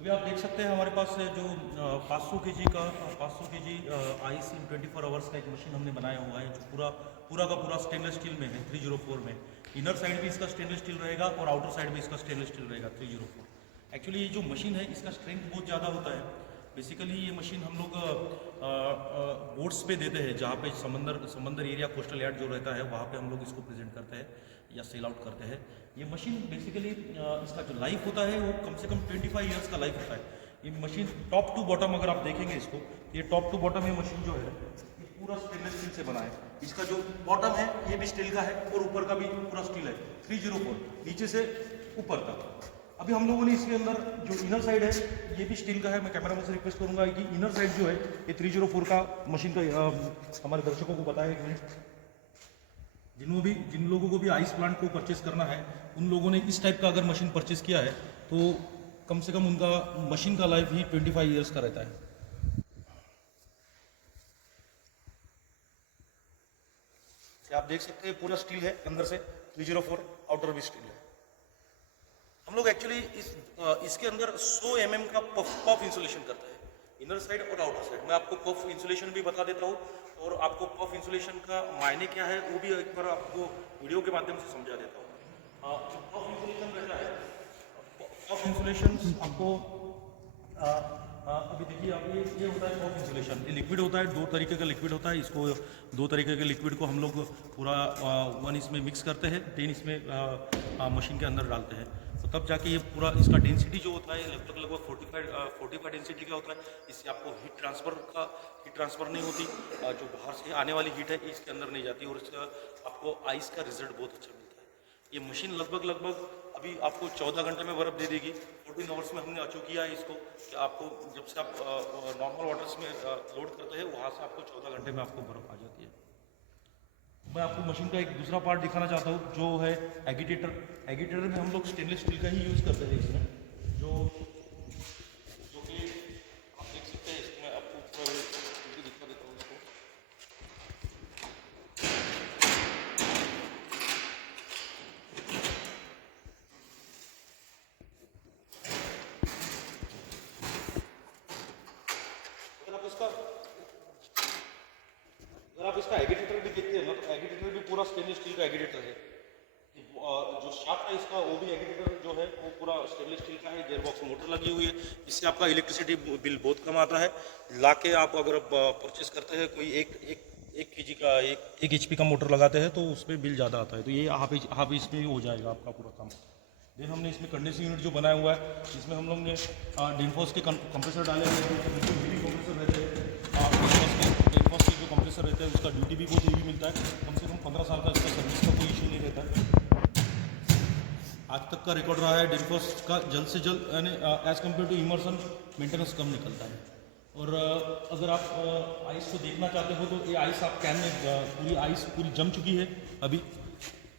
अभी आप देख सकते हैं हमारे पास जो 500 के जी आईस इन 24 आवर्स का एक मशीन हमने बनाया हुआ है, जो पूरा का पूरा स्टेनलेस स्टील में है 304 में। इनर साइड भी इसका स्टेनलेस स्टील रहेगा और आउटर साइड भी इसका स्टेनलेस स्टील रहेगा 304। एक्चुअली ये जो मशीन है इसका स्ट्रेंथ बहुत ज़्यादा होता है। बेसिकली ये मशीन हम लोग बोट्स पे देते हैं, जहाँ पे समंदर एरिया कोस्टल यार्ड जो रहता है वहाँ पे हम लोग इसको प्रेजेंट करते हैं या सेल आउट करते हैं। ये मशीन बेसिकली इसका जो लाइफ होता है वो कम से कम 25 ईयर्स का लाइफ होता है। ये मशीन टॉप टू बॉटम अगर आप देखेंगे इसको, ये टॉप टू बॉटम ये मशीन जो है ये पूरा स्टेनलेस स्टील से बना है। इसका जो बॉटम है ये भी स्टील का है और ऊपर का भी पूरा स्टील है 304, नीचे से ऊपर तक। अभी हम लोगों ने इसके अंदर जो इनर साइड है ये भी स्टील का है। मैं कैमरामैन से रिक्वेस्ट करूंगा कि इनर साइड जो है ये 304 का मशीन का हमारे दर्शकों को बताया एक मिनट। जिन लोगों को भी आइस प्लांट को परचेस करना है, उन लोगों ने इस टाइप का अगर मशीन परचेस किया है तो कम से कम उनका मशीन का लाइफ ही 25 ईयर्स का रहता है। आप देख सकते हैं पूरा स्टील है अंदर से 304, आउटर भी स्टील है। हम लोग एक्चुअली इसके अंदर 100 mm का पफ इंसुलेशन करते हैं, इनर साइड और आउटर साइड। मैं आपको पफ इंसुलेशन भी बता देता हूँ और आपको पफ इंसुलेशन का मायने क्या है वो भी एक बार आपको वीडियो के माध्यम से समझा देता हूँ। जो पफ इंसुलेशन रहता है, पफ इंसुलेशन आपको अभी देखिए, आप ये होता है पफ इंसुलेशन। ये लिक्विड होता है, दो तरीके का लिक्विड होता है। इसको दो तरीके के लिक्विड को हम लोग पूरा 1 इसमें मिक्स करते हैं, 10 इसमें मशीन के अंदर डालते हैं, तो तब जाके ये पूरा इसका डेंसिटी जो होता है लगभग 45 डेंसिटी का होता है। इससे आपको हीट ट्रांसफ़र नहीं होती, जो बाहर से आने वाली हीट है इसके अंदर नहीं जाती और इसका आपको आइस का रिजल्ट बहुत अच्छा मिलता है। ये मशीन लगभग अभी आपको 14 घंटे में बर्फ़ दे देगी। 14 आवर्स में हमने अचीव किया है इसको कि आपको जब से आप नॉर्मल वाटर्स में लोड करते हैं वहाँ से आपको 14 घंटे में आपको बर्फ़ आ जाती है। मैं आपको मशीन का एक दूसरा पार्ट दिखाना चाहता हूँ जो है एगिटेटर। एगिटेटर में हम लोग स्टेनलेस स्टील का ही यूज़ करते हैं इसमें, जो कि आप देख सकते हैं। इसको मैं आपको ऊपर दिखा देता हूँ इसको। अगर आप इसका एगिटेटर भी देखते हैं ना, तो एगिटेटर भी पूरा स्टेनलेस स्टील का एगिटेटर है। जो शाफ्ट है इसका वो भी एगिटेटर जो है वो पूरा स्टेनलेस स्टील का है। गियरबॉक्स मोटर लगी हुई है, इससे आपका इलेक्ट्रिसिटी बिल बहुत कम आता है। लाके आप अगर परचेस करते हैं कोई एक केजी का एक HP का मोटर लगाते हैं तो उसमें बिल ज़्यादा आता है। तो ये हाफ इसमें हो जाएगा आपका पूरा काम। देन हमने इसमें कंडेंसिंग यूनिट जो बनाया हुआ है, इसमें हम लोग ने डेनफॉस के कंप्रेसर डाले हुए हैं। कंप्रेसर रहते हैं, डेनफॉस के जो कंप्रेसर रहते हैं उसका ड्यूटी भी बहुत हेवी मिलता है। कम से कम 15 साल का इसका सर्विस का कोई इशू नहीं रहता है। आज तक का रिकॉर्ड रहा है डेनफॉस का जल्द से जल्द यानी as compare to immersion maintenance कम निकलता है। और अगर आप आइस को देखना चाहते हो तो ये आइस आप कैन में पूरी आइस पूरी जम चुकी है। अभी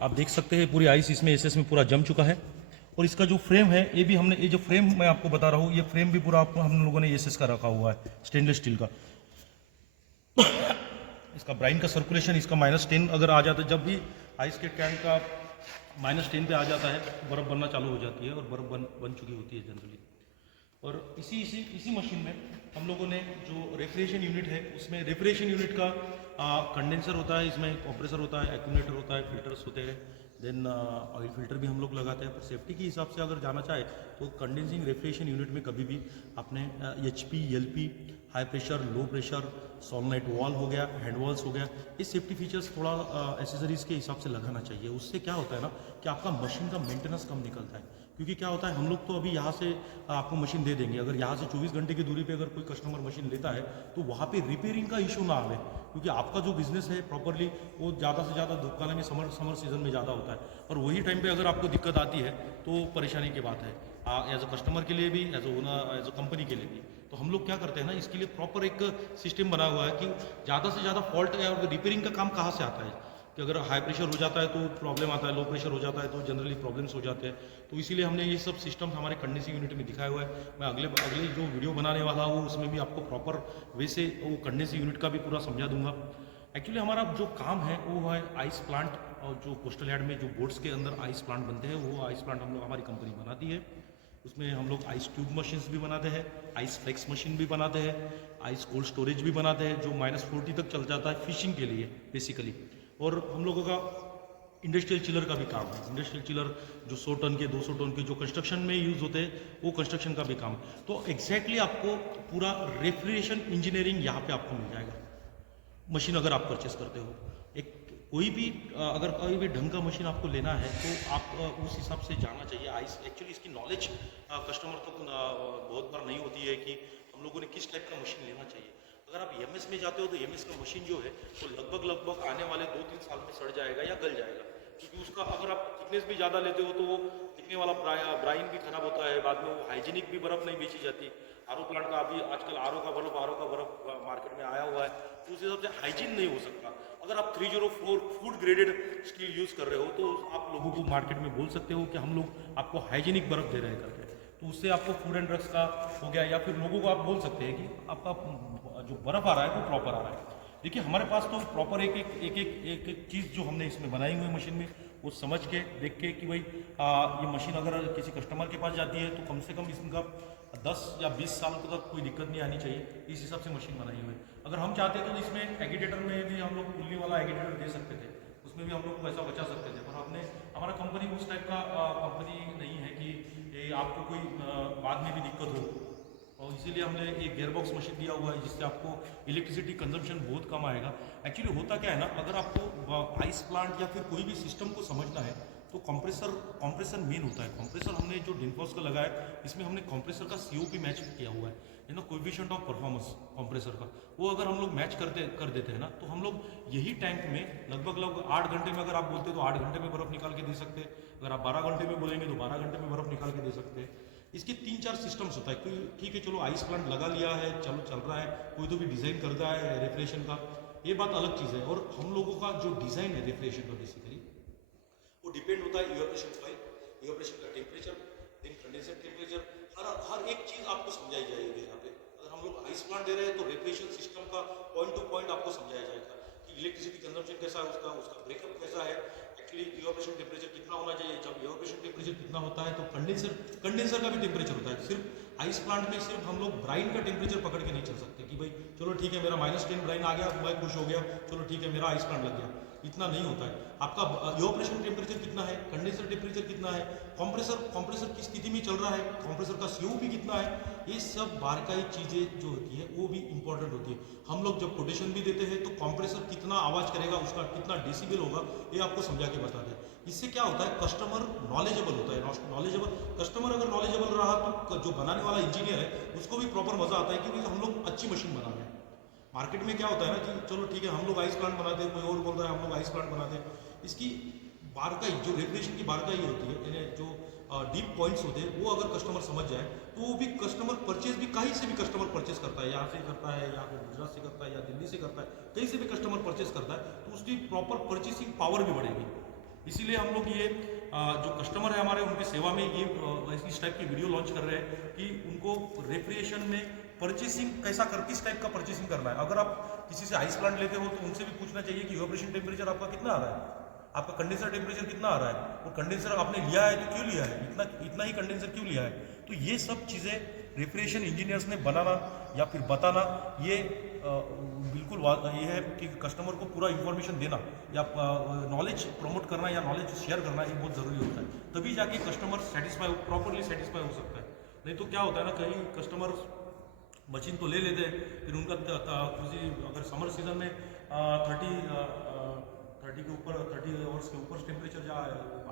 आप देख सकते हैं पूरी आइस इसमें एसएस में पूरा जम चुका है। और इसका जो फ्रेम है ये भी हमने, ये जो फ्रेम मैं आपको बता रहा हूँ, ये फ्रेम भी पूरा आपको हम लोगों ने एसएस का रखा हुआ है, स्टेनलेस स्टील का। इसका ब्राइन का सर्कुलेशन इसका -10 अगर आ जाता है, जब भी आइस के कैन का -10 पे आ जाता है तो बर्फ़ बनना चालू हो जाती है और बर्फ़ बन चुकी होती है जनरली। और इसी मशीन में हम लोगों ने जो रेफ्रिजरेशन यूनिट है उसमें रेफ्रिजरेशन यूनिट का कंडेंसर होता है, इसमें कंप्रेसर होता है, एक्यूमुलेटर होता है, फिल्टर्स होते हैं। देन ऑयल फिल्टर भी हम लोग लगाते हैं। पर सेफ्टी के हिसाब से अगर जाना चाहे तो कंडेंसिंग रेफ्रिजरेशन यूनिट में कभी भी आपने HP, LP, high pressure, low pressure, solenoid valve हो गया, हैंड वॉल्स हो गया, ये सेफ्टी फीचर्स थोड़ा एसेसरीज़ के हिसाब से लगाना चाहिए। उससे क्या होता है ना कि आपका मशीन का मेंटेनेंस कम निकलता है। क्योंकि क्या होता है, हम लोग तो अभी यहाँ से आपको मशीन दे देंगे, अगर यहाँ से 24 घंटे की दूरी पे अगर कोई कस्टमर मशीन लेता है तो वहाँ पे रिपेयरिंग का इशू ना आवे। क्योंकि आपका जो बिजनेस है प्रॉपरली वो ज़्यादा से ज़्यादा धूप काले में समर सीजन में ज़्यादा होता है, और वही टाइम पे अगर आपको दिक्कत आती है तो परेशानी की बात है एज अ कस्टमर के लिए भी, as a owner, as a company के लिए भी। तो हम लोग क्या करते हैं ना, इसके लिए प्रॉपर एक सिस्टम बना हुआ है कि ज़्यादा से ज़्यादा फॉल्ट या रिपेयरिंग का काम कहाँ से आता है कि अगर हाई प्रेशर हो जाता है तो प्रॉब्लम आता है, लो प्रेशर हो जाता है तो जनरली प्रॉब्लम्स हो जाते हैं। तो इसीलिए हमने ये सब सिस्टम हमारे कंडेंसिंग यूनिट में दिखाया हुआ है। मैं अगले जो वीडियो बनाने वाला हूँ उसमें भी आपको प्रॉपर वे से वो कंडेंसिंग यूनिट का भी पूरा समझा दूंगा। एक्चुअली हमारा जो काम है वो है आइस प्लांट, और जो कोस्टल यार्ड में जो बोट्स के अंदर आइस प्लांट बनते हैं वो आइस प्लांट हम लोग हमारी कंपनी बनाती है। उसमें हम लोग आइस ट्यूब मशीन्स भी बनाते हैं, आइस फ्लेक्स मशीन भी बनाते हैं, आइस कोल्ड स्टोरेज भी बनाते हैं जो -40 तक चल जाता है फिशिंग के लिए बेसिकली। और हम लोगों का इंडस्ट्रियल चिलर का भी काम है। इंडस्ट्रियल चिलर जो 100 टन के 200 टन के जो कंस्ट्रक्शन में यूज़ होते हैं वो कंस्ट्रक्शन का भी काम है। तो एग्जैक्टली आपको पूरा रेफ्रिजरेशन इंजीनियरिंग यहाँ पे आपको मिल जाएगा मशीन अगर आप परचेस करते हो। एक कोई भी अगर कोई भी ढंग का मशीन आपको लेना है तो आप उस हिसाब से जाना चाहिए। आइस एक्चुअली इसकी नॉलेज कस्टमर तक बहुत बार नहीं होती है कि हम लोगों ने किस टाइप का मशीन लेना चाहिए। अगर आप एमएस में जाते हो तो एमएस का मशीन जो है तो लगभग आने वाले 2-3 साल में सड़ जाएगा या गल जाएगा, क्योंकि उसका अगर आप थिकनेस भी ज़्यादा लेते हो तो वो दिखने वाला ब्राइन भी खराब होता है, बाद में वो हाइजीनिक भी बर्फ़ नहीं बेची जाती। आरओ प्लांट का अभी आजकल आरओ का बर्फ़ मार्केट में आया हुआ है, तो उस हिसाब से हाइजीन नहीं हो सकता। अगर आप 304 फूड ग्रेडेड स्टील यूज़ कर रहे हो तो आप लोगों को मार्केट में बोल सकते हो कि हम लोग आपको हाइजीनिक बर्फ़ दे रहे हैं करके, तो उससे आपको फूड एंड ड्रग्स का हो गया। या फिर लोगों को आप बोल सकते हैं कि आपका जो बर्फ़ आ रहा है वो प्रॉपर आ रहा है। देखिए हमारे पास तो प्रॉपर एक चीज़ जो हमने इसमें बनाई हुई मशीन में वो समझ के देख के कि भाई ये मशीन अगर किसी कस्टमर के पास जाती है तो कम से कम इसका 10 या 20 साल तक कोई दिक्कत नहीं आनी चाहिए, इस हिसाब से मशीन बनाई हुई है। अगर हम चाहते तो इसमें एगिटेटर में भी हम लोग पुल्ली वाला एगिटेटर दे सकते थे, उसमें भी हम लोग पैसा बचा सकते थे, पर हमने हमारा कंपनी उस टाइप का कंपनी नहीं है कि ये आपको कोई बाद में भी दिक्कत हो, और इसीलिए हमने एक गेयरबॉक्स मशीन दिया हुआ है जिससे आपको इलेक्ट्रिसिटी कंजम्पशन बहुत कम आएगा। एक्चुअली होता क्या है ना, अगर आपको आइस प्लांट या फिर कोई भी सिस्टम को समझना है तो कंप्रेसर मेन होता है। कंप्रेसर हमने जो डिनफॉस का लगाया इसमें हमने कंप्रेसर का सीओपी मैच किया हुआ है, you know coefficient of performance compressor का, वो अगर हम लोग मैच कर देते हैं ना तो हम लोग यही टैंक में लगभग 8 घंटे में, अगर आप बोलते हो तो 8 घंटे में बर्फ निकाल के दे सकते हैं। अगर आप 12 घंटे में बोलेंगे तो 12 घंटे में बर्फ निकाल के दे सकते हैं। इसके 3-4 सिस्टम्स होता है। कोई ठीक है चलो आइस प्लांट लगा लिया है, चलो चल रहा है, कोई तो भी डिज़ाइन करता है रेफ्रिजरेशन का, ये बात अलग चीज़ है। और हम लोगों का जो डिज़ाइन है रेफ्रिजरेशन का बेसिकली वो डिपेंड होता है इवेपोरेशन फाइल, इवेपोरेशन का टेम्परेचर, देन कंडेंसर टेम्परेचर, हर एक चीज़ आपको समझाई जाएगी यहाँ पे। अगर हम लोग आइस प्लांट दे रहे हैं तो रेफ्रिजरेशन सिस्टम का पॉइंट टू पॉइंट आपको समझाया जाएगा कि इलेक्ट्रिसिटी कंजम्पशन कैसा है, उसका ब्रेकअप कैसा है, एक्चुअली इवेपोरेशन टेम्परेचर कितना होना चाहिए। जब इवेपोरेशन टेम्परेचर कितना होता है तो कंडेंसर का भी टेम्परेचर होता है। सिर्फ आइस प्लांट में सिर्फ हम लोग ब्राइन का टेम्परेचर पकड़ के नहीं चल सकते कि भाई चलो ठीक है मेरा -10 ब्राइन आ गया, मैं खुश हो गया, चलो ठीक है मेरा आइस प्लांट लग गया, इतना नहीं होता है। आपका इवेपोरेशन टेम्परेचर कितना है, कंडेंसर टेम्परेचर कितना है, कंप्रेसर किस स्थिति में चल रहा है, कंप्रेसर का सीओपी कितना है, ये सब बारकाई चीज़ें जो होती है वो भी इंपॉर्टेंट होती है। हम लोग जब कोटेशन भी देते हैं तो कंप्रेसर कितना आवाज़ करेगा, उसका कितना डेसिबल होगा, ये आपको समझा के बता दें। इससे क्या होता है, कस्टमर नॉलेजेबल होता है। कस्टमर अगर नॉलेजेबल रहा तो जो बनाने वाला इंजीनियर है उसको भी प्रॉपर मजा आता है कि भाई हम लोग अच्छी मशीन बना रहे हैं। मार्केट में क्या होता है ना कि चलो ठीक है हम लोग आइस प्लांट बनाते हैं, कोई और बोल रहा है हम लोग आइस प्लांट बनाते हैं, इसकी बारकाई जो रेफ्रिजरेशन की बारकाई होती है, यानी जो डीप पॉइंट्स होते हैं वो अगर कस्टमर समझ जाए तो वो भी कस्टमर परचेज भी कहीं से भी कस्टमर परचेज करता है, यहाँ से करता है या फिर गुजरात से करता है या दिल्ली से करता है, कहीं से भी कस्टमर परचेज करता है तो उसकी प्रॉपर परचेसिंग पावर भी बढ़ेगी। इसीलिए हम लोग ये जो कस्टमर है हमारे उनकी सेवा में ये इस टाइप की वीडियो लॉन्च कर रहे हैं कि उनको रेफ्रिजरेशन में परचेसिंग किस टाइप का परचेसिंग करना है। अगर आप किसी से आइस प्लांट लेते हो तो उनसे भी पूछना चाहिए कि इवेपोरेशन टेम्परेचर आपका कितना आ रहा है, आपका कंडेंसर टेम्परेचर कितना आ रहा है, और कंडेंसर आपने लिया है तो क्यों लिया है, इतना ही कंडेंसर क्यों लिया है। तो ये सब चीज़ें रेफ्रिजरेशन इंजीनियर्स ने बनाना या फिर बताना, ये बिल्कुल ये है कि कस्टमर को पूरा इन्फॉर्मेशन देना या नॉलेज प्रमोट करना या नॉलेज शेयर करना ये बहुत ज़रूरी होता है, तभी जाके कस्टमर प्रॉपरली सेटिस्फाई हो सकता है। नहीं तो क्या होता है ना, कहीं कस्टमर मशीन तो ले लेते हैं, फिर उनका किसी अगर समर सीजन में 30 आवर्स के ऊपर टेम्परेचर या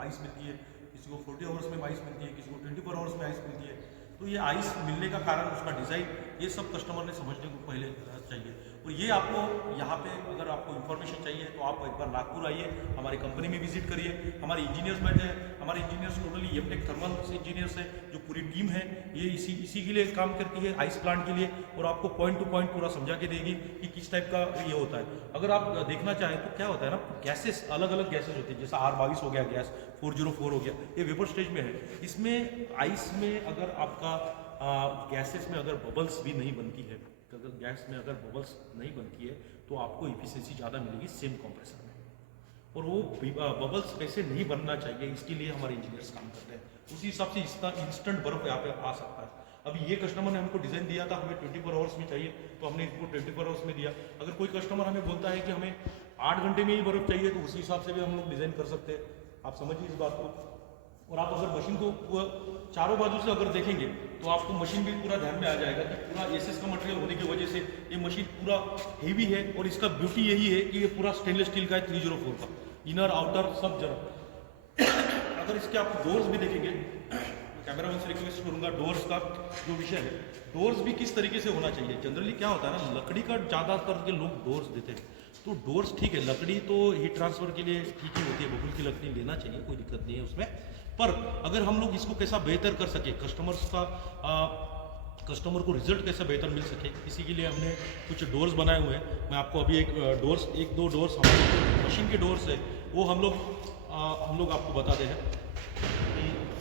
आइस मिलती है, किसी को 40 आवर्स में आइस मिलती है, किसी को 24 आवर्स में आइस मिलती है, तो ये आइस मिलने का कारण उसका डिज़ाइन, ये सब कस्टमर ने समझने को पहले चाहिए। और ये आपको यहाँ पे अगर आपको इन्फॉर्मेशन चाहिए तो आप एक बार नागपुर आइए, हमारी कंपनी में विजिट करिए, हमारे इंजीनियर्स बैठे हैं, हमारे engineers totally MTech thermal engineers है, जो पूरी टीम है ये इसी के लिए काम करती है आइस प्लांट के लिए, और आपको पॉइंट टू पॉइंट पूरा समझा के देगी कि किस टाइप का ये होता है। अगर आप देखना चाहें तो क्या होता है ना, गैसेस अलग अलग गैसेस होती है, जैसा R22 हो गया गैस, 404 हो गया, ये वेपर स्टेज में है। इसमें आइस में अगर आपका गैसेस में अगर बबल्स भी नहीं बनती है, अगर गैस में अगर बबल्स नहीं बनती है तो आपको इफिशिएंसी ज़्यादा मिलेगी सेम कंप्रेसर में। और वो बबल्स कैसे नहीं बनना चाहिए, इसके लिए हमारे इंजीनियर्स काम करते हैं। उसी हिसाब से इसका इंस्टेंट बर्फ यहाँ पे आ सकता है। अभी ये कस्टमर ने हमको डिज़ाइन दिया था, हमें 24 आवर्स में चाहिए, तो हमने इसको 24 आवर्स में दिया। अगर कोई कस्टमर हमें बोलता है कि हमें 8 घंटे में ही बर्फ चाहिए, तो उसी हिसाब से भी हम लोग डिज़ाइन कर सकते हैं। आप समझिए इस बात को। और आप अगर मशीन को चारों बाजू से अगर देखेंगे तो आपको मशीन भी पूरा ध्यान में आ जाएगा कि पूरा एसएस का मटेरियल होने की वजह से ये मशीन पूरा हेवी है। और इसका ब्यूटी यही है कि ये पूरा स्टेनलेस स्टील का है, 304 का, इनर आउटर सब जरा। अगर इसके आप डोर्स भी देखेंगे, कैमरामैन से रिक्वेस्ट करूंगा, डोर्स का जो विषय है, डोर्स भी किस तरीके से होना चाहिए। जनरली क्या होता है ना, लकड़ी का ज़्यादातर के लोग डोर्स देते हैं, तो डोर्स ठीक है, लकड़ी तो हीट ट्रांसफर के लिए ठीक ही होती है, बबुल की लकड़ी लेना चाहिए, कोई दिक्कत नहीं है उसमें। पर अगर हम लोग इसको कैसा बेहतर कर सके, कस्टमर को रिजल्ट कैसा बेहतर मिल सके, इसी के लिए हमने कुछ डोर्स बनाए हुए हैं। मैं आपको अभी एक दो डोर्स हमारे मशीन के डोर्स है वो हम लोग आपको बताते हैं।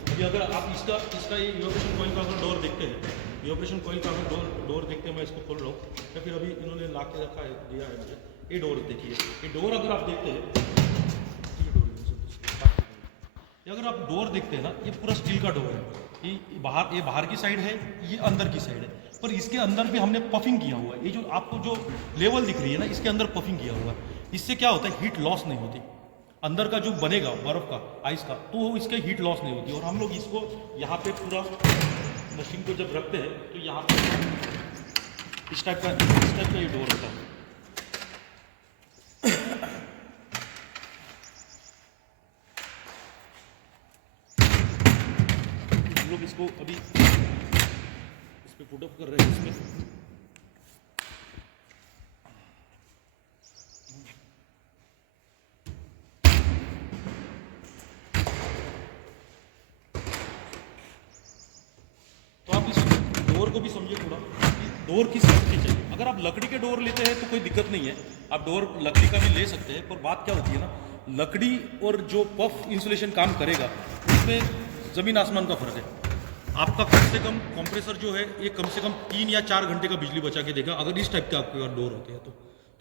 कि अगर आप इसका ये इवोपरेशन कॉइल का अगर डोर देखते हैं, इवोपरेशन कॉइल का अगर डोर देखते हैं, मैं इसको खोल रहा हूँ या फिर अभी इन्होंने ला के रखा है, दिया है मुझे। ये डोर देखिए, ये डोर अगर आप देखते हैं, ये अगर आप डोर देखते हैं ना, ये पूरा स्टील का डोर है। ये बाहर की साइड है, ये अंदर की साइड है। पर इसके अंदर भी हमने पफिंग किया हुआ है। ये जो आपको जो लेवल दिख रही है ना, इसके अंदर पफिंग किया हुआ है। इससे क्या होता है, हीट लॉस नहीं होती। अंदर का जो बनेगा बर्फ का, आइस का, तो इसके हीट लॉस नहीं होती। और हम लोग इसको यहाँ पे पूरा मशीन को जब रखते हैं तो यहाँ पे इस टाइप का ये डोर होता है। हम लोग इसको अभी इस पे पुट अप कर रहे हैं इसमें। तो आप इस डोर को भी समझिए थोड़ा, डोर किस टाइप की चाहिए। अगर आप लकड़ी के डोर लेते हैं तो कोई दिक्कत नहीं है, आप डोर लकड़ी का भी ले सकते हैं। पर बात क्या होती है ना, लकड़ी और जो पफ इंसुलेशन काम करेगा उसमें ज़मीन आसमान का फ़र्क है। आपका कम से कम कंप्रेसर जो है ये कम से कम 3 या 4 घंटे का बिजली बचा के देगा, अगर इस टाइप के आपके पास डोर होते हैं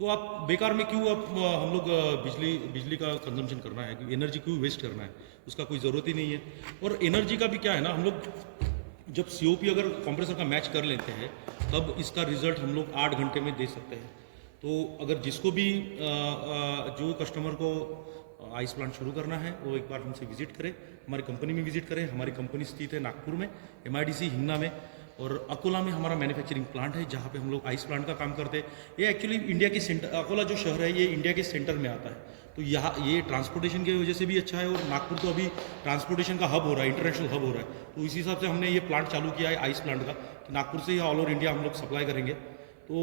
तो आप बेकार में क्यों हम लोग बिजली का कंजम्पशन करना है, एनर्जी क्यों वेस्ट करना है, उसका कोई ज़रूरत ही नहीं है। और एनर्जी का भी क्या है ना, हम लोग जब सीओपी अगर कंप्रेसर का मैच कर लेते हैं तब इसका रिजल्ट हम लोग 8 घंटे में दे सकते हैं। तो अगर जिसको भी जो कस्टमर को आइस प्लांट शुरू करना है वो एक बार हमसे विजिट करें, हमारी कंपनी में विजिट करें। हमारी कंपनी स्थित है नागपुर में, MIDC हिंगना में, और अकोला में हमारा मैन्युफैक्चरिंग प्लांट है जहाँ पे हम लोग आइस प्लांट का काम करते हैं। ये एक्चुअली इंडिया के सेंटर, अकोला जो शहर है ये इंडिया के सेंटर में आता है। तो यहाँ ये ट्रांसपोर्टेशन की वजह से भी अच्छा है, और नागपुर तो अभी ट्रांसपोर्टेशन का हब हो रहा है, इंटरनेशनल हब हो रहा है। तो इसी हिसाब से हमने ये प्लांट चालू किया है आइस प्लांट का, कि नागपुर से ही ऑल ओवर इंडिया हम लोग सप्लाई करेंगे। तो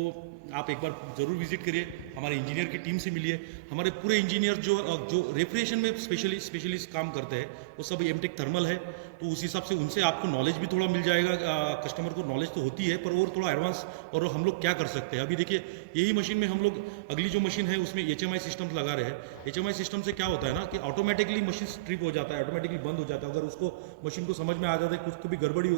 आप एक बार ज़रूर विजिट करिए, हमारे इंजीनियर की टीम से मिलिए। हमारे पूरे इंजीनियर जो रेफ्रिजरेशन में स्पेशलिस्ट काम करते हैं वो सब एमटेक थर्मल है। तो उस हिसाब से उनसे आपको नॉलेज भी थोड़ा मिल जाएगा। कस्टमर को नॉलेज तो होती है पर और थोड़ा एडवांस, और हम लोग क्या कर सकते हैं। अभी देखिए यही मशीन में हम लोग अगली जो मशीन है उसमें HMI सिस्टम लगा रहे हैं। HMI सिस्टम से क्या होता है ना कि ऑटोमेटिकली मशीन ट्रिप हो जाता है, ऑटोमेटिकली बंद हो जाता है। अगर उसको मशीन को समझ में आ जाता है कुछ तो भी गड़बड़ी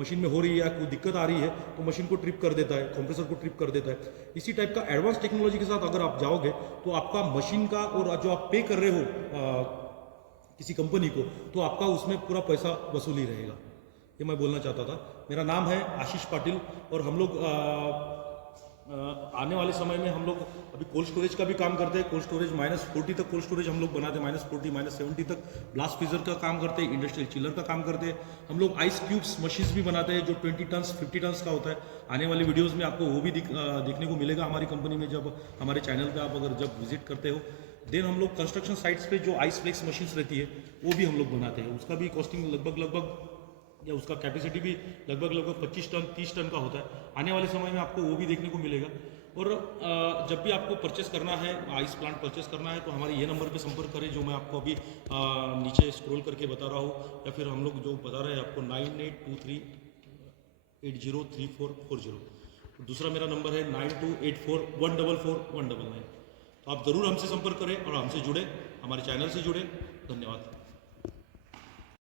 मशीन में हो रही है या कोई दिक्कत आ रही है तो मशीन को ट्रिप कर देता है, कंप्रेसर को ट्रिप कर देता है। इसी टाइप का एडवांस टेक्नोलॉजी के साथ अगर आप जाओगे तो आपका मशीन का, और जो आप पे कर रहे हो किसी कंपनी को, तो आपका उसमें पूरा पैसा वसूली रहेगा। ये मैं बोलना चाहता था। मेरा नाम है आशीष पाटिल, और हम लोग आने वाले समय में हम लोग अभी कोल्ड स्टोरेज का भी काम करते हैं। कोल्ड स्टोरेज -40 तक कोल्ड स्टोरेज हम लोग बनाते हैं, -40 -70 तक ब्लास्ट फ्रीजर का काम करते हैं, इंडस्ट्रियल चिलर का काम करते हैं। हम लोग आइस क्यूब्स मशीन्स भी बनाते हैं जो 20 टन्स 50 टन्स का होता है। आने वाली वीडियोज़ में आपको वो भी देखने को मिलेगा हमारी कंपनी में। जब हमारे चैनल पर आप अगर जब विजिट करते हो, देन हम लोग कंस्ट्रक्शन साइट्स पे जो आइस फ्लेक्स मशीन्स रहती है वो भी हम लोग बनाते हैं। उसका भी कॉस्टिंग लगभग या उसका कैपेसिटी भी लगभग 25 टन 30 टन का होता है। आने वाले समय में आपको वो भी देखने को मिलेगा। और जब भी आपको परचेस करना है, आइस प्लांट परचेस करना है, तो हमारे ये नंबर पे संपर्क करें जो मैं आपको अभी नीचे स्क्रॉल करके बता रहा हूँ, या फिर हम लोग जो बता रहे हैं आपको 9823803440। दूसरा मेरा नंबर है 9284144199। तो आप ज़रूर हमसे संपर्क करें और हमसे जुड़े, हमारे चैनल से जुड़े। धन्यवाद।